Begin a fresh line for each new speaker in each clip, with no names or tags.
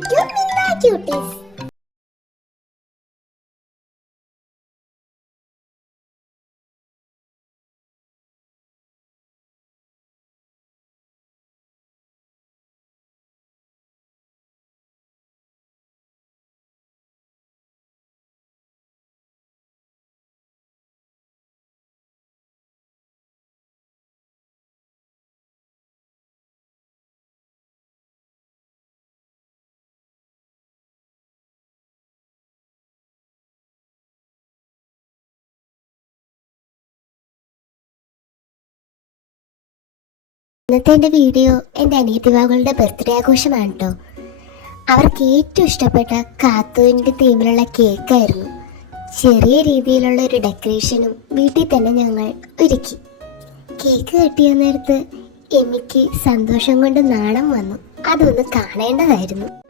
to do this? ഇന്നത്തെ എന്റെ video എന്റെ അനിയത്തിവാകളുടെ ബർത്ത്ഡേ ആഘോഷമാണ് കേട്ടോ അവർക്ക് ഏറ്റവും ഇഷ്ടപ്പെട്ട കാത്തുവിന്റെ തീമിലുള്ള കേക്കായിരുന്നു ചെറിയ രീതിയിലുള്ള ഒരു ഡെക്കറേഷനും വീട്ടിൽ തന്നെ ഞങ്ങൾ ഒരുക്കി. കേക്ക് കെട്ടിയ നേരത്ത് എനിക്ക് സന്തോഷം കൊണ്ട് നാണം വന്നു. അതൊന്ന് കാണേണ്ടതായിരുന്നു.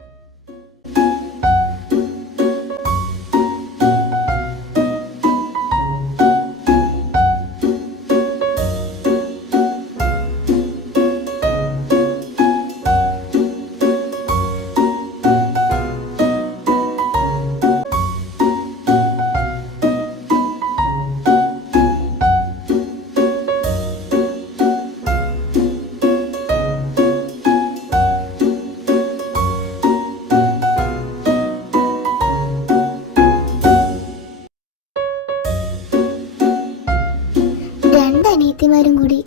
അനിയത്തിമാരും കൂടി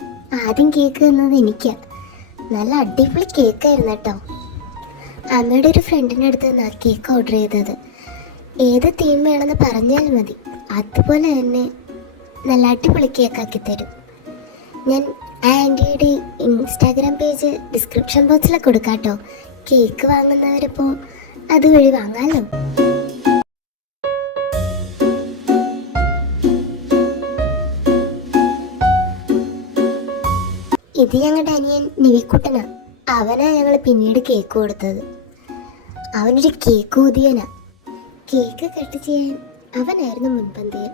ആദ്യം കേക്ക് തന്നത് എനിക്കാ. നല്ല അടിപൊളി കേക്കായിരുന്നു കേട്ടോ. അമ്മയുടെ ഒരു ഫ്രണ്ടിന്റെ അടുത്ത് നിന്നാ കേക്ക് ഓർഡർ ചെയ്തത്. ഏത് തീം വേണമെന്ന് പറഞ്ഞാൽ മതി. അതുപോലെ തന്നെ നല്ല അടിപൊളി കേക്കാക്കി തരും. ഞാൻ ആ ആന്റിയുടെ ഇൻസ്റ്റാഗ്രാം പേജ് ഡിസ്ക്രിപ്ഷൻ ബോക്സിൽ കൊടുക്കാം കേട്ടോ. കേക്ക് വാങ്ങുന്നവരിപ്പോൾ അതുവഴി വാങ്ങാമല്ലോ ഇത് ഞങ്ങളുടെ അനിയൻ നിവിക്കുട്ടനാ. അവനാ ഞങ്ങൾ പിന്നീട് കേക്ക് കൊടുത്തത്. അവനൊരു കേക്ക് ഊതിയനാ. കേക്ക് കട്ട് ചെയ്യാൻ അവനായിരുന്നു മുൻപന്തിയൻ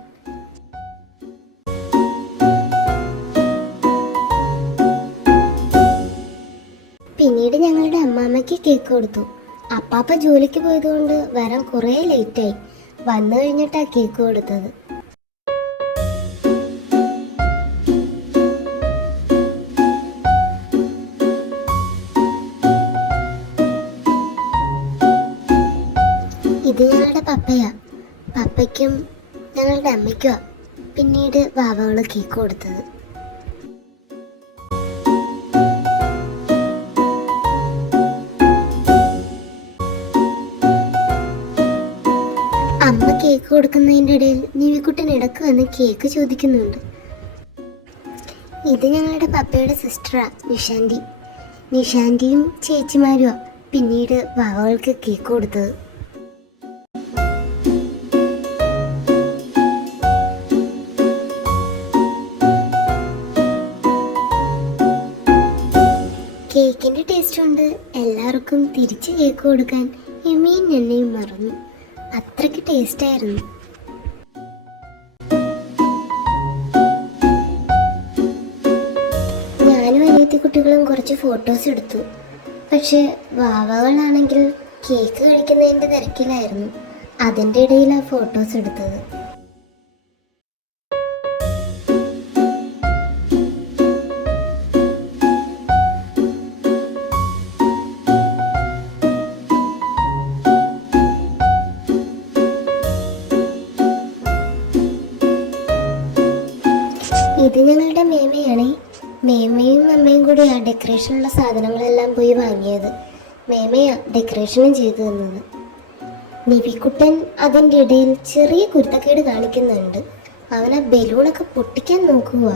പിന്നീട് ഞങ്ങളുടെ അമ്മാമ്മയ്ക്ക് കേക്ക് കൊടുത്തു. അപ്പാപ്പ ജോലിക്ക് പോയതുകൊണ്ട് വരാൻ കുറേ ലേറ്റായി വന്നു കഴിഞ്ഞിട്ടാണ് കേക്ക് കൊടുത്തത്. പപ്പയ്ക്കും ഞങ്ങളുടെ അമ്മയ്ക്കും? പിന്നീട് ബാബകൾ കേക്ക് കൊടുത്തത്. അമ്മ കേക്ക് കൊടുക്കുന്നതിന്റെ ഇടയിൽ നിവിക്കുട്ടൻ ഇടയ്ക്ക് വന്ന് കേക്ക് ചോദിക്കുന്നുണ്ട്. ഇത് ഞങ്ങളുടെ പപ്പയുടെ സിസ്റ്ററാ നിഷാന്തി. നിഷാന്തിയും ചേച്ചിമാരുമാണ് പിന്നീട് വാവകൾക്ക് കേക്ക് കൊടുത്തത്. ടേസ്റ്റ് എല്ലാവർക്കും തിരിച്ച് കേക്ക് കൊടുക്കാൻ എമീൻ എന്നെയും മറന്നു. അത്രയ്ക്ക് ടേസ്റ്റ് ആയിരുന്നു. ഞാനും അനിയത്തി കുട്ടികളും കുറച്ച് ഫോട്ടോസ് എടുത്തു. പക്ഷെ വാവകളാണെങ്കിൽ കേക്ക് കഴിക്കുന്നതിന്റെ തിരക്കിലായിരുന്നു. അതിന്റെ ഇടയിലാണ് ഫോട്ടോസ് എടുത്തത്. ഇത് ഞങ്ങളുടെ മേമയാണ് മേമയും അമ്മയും കൂടി ആ ഡെക്കറേഷനുള്ള സാധനങ്ങളെല്ലാം പോയി വാങ്ങിയത്. മേമയാ ഡെക്കറേഷനും ചെയ്തു തന്നത്. നിവിക്കുട്ടൻ അതിന്റെ ഇടയിൽ ചെറിയ കുരുത്തക്കേട് കാണിക്കുന്നുണ്ട്. അവൻ ആ ബലൂണൊക്കെ പൊട്ടിക്കാൻ നോക്കുക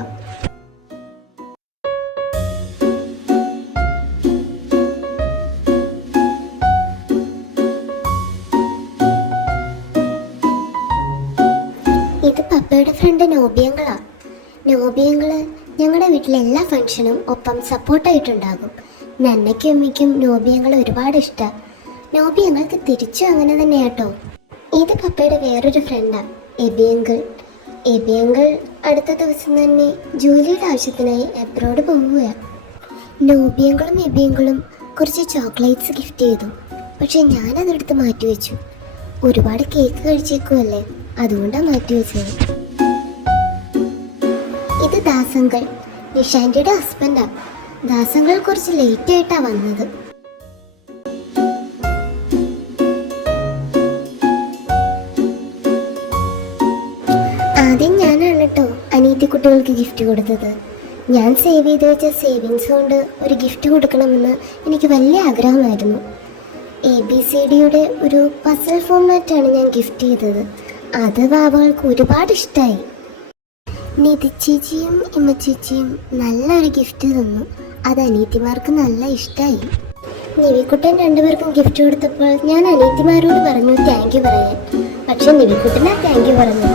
ഇത് പപ്പയുടെ ഫ്രണ്ട് നോബിയങ്ങളാ. നോബിയങ്ങൾ ഞങ്ങളുടെ വീട്ടിലെ എല്ലാ ഫംഗ്ഷനും ഒപ്പം സപ്പോർട്ടായിട്ടുണ്ടാകും നന്നയ്ക്കും അമ്മയ്ക്കും നോബിയങ്ങളെ ഒരുപാട് ഇഷ്ടമാണ് നോബി ഞങ്ങൾക്ക് തിരിച്ചും അങ്ങനെ തന്നെ കേട്ടോ ഇത് പപ്പയുടെ വേറൊരു ഫ്രണ്ടാണ് എബിയങ്കിൾ എബിയങ്കിൾ അടുത്ത ദിവസം തന്നെ ജോലിയുടെ ആവശ്യത്തിനായി അബ്രോഡ് പോവുകയാണ് നോബിയങ്കളും എബിയങ്കളും കുറച്ച് ചോക്ലേറ്റ്സ് ഗിഫ്റ്റ് ചെയ്തു. പക്ഷെ ഞാനതെടുത്ത് മാറ്റി വെച്ചു ഒരുപാട് കേക്ക് കഴിച്ചേക്കുമല്ലേ അതുകൊണ്ടാണ് മാറ്റി വെച്ചത് ദാസങ്കൾ നിഷാന്റിയുടെ ഹസ്ബൻഡാണ് ദാസങ്ങൾ കുറച്ച് ലേറ്റ് ആയിട്ടാണ് വന്നത്. ആദ്യം ഞാനാണ് കേട്ടോ അനീതി കുട്ടികൾക്ക് ഗിഫ്റ്റ് കൊടുത്തത്. ഞാൻ സേവ് ചെയ്ത് വെച്ച സേവിങ്സ് കൊണ്ട് ഒരു ഗിഫ്റ്റ് കൊടുക്കണമെന്ന് എനിക്ക് വലിയ ആഗ്രഹമായിരുന്നു. എ ബി സി ഡിയുടെ ഒരു പസൽ ഫോമാറ്റാണ് ഞാൻ ഗിഫ്റ്റ് ചെയ്തത്. അത് ബാബകൾക്ക് ഒരുപാട് ഇഷ്ടമായി നിധി ചേച്ചിയും നല്ലൊരു ഗിഫ്റ്റ് തന്നു. അത് അനീതിമാർക്ക് നല്ല ഇഷ്ടമായി നിവിക്കുട്ടൻ രണ്ടുപേർക്കും ഗിഫ്റ്റ് കൊടുത്തപ്പോൾ ഞാൻ അനീതിമാരോട് പറഞ്ഞു താങ്ക് യു പറയാൻ. പക്ഷെ നിവിക്കുട്ടനാ താങ്ക് യു പറഞ്ഞു.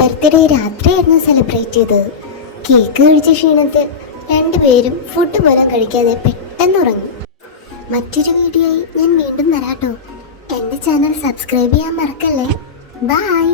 ബർത്ത്ഡേ രാത്രിയായിരുന്നു സെലിബ്രേറ്റ് ചെയ്തത്. കേക്ക് കഴിച്ച ക്ഷീണത്തിൽ രണ്ടുപേരും ഫുഡ് പോലും കഴിക്കാതെ പെട്ടെന്ന് ഉറങ്ങി മറ്റൊരു വീഡിയോയിൽ ഞാൻ വീണ്ടും വരാട്ടോ. എന്റെ ചാനൽ സബ്സ്ക്രൈബ് ചെയ്യാൻ മറക്കല്ലേ? ബൈ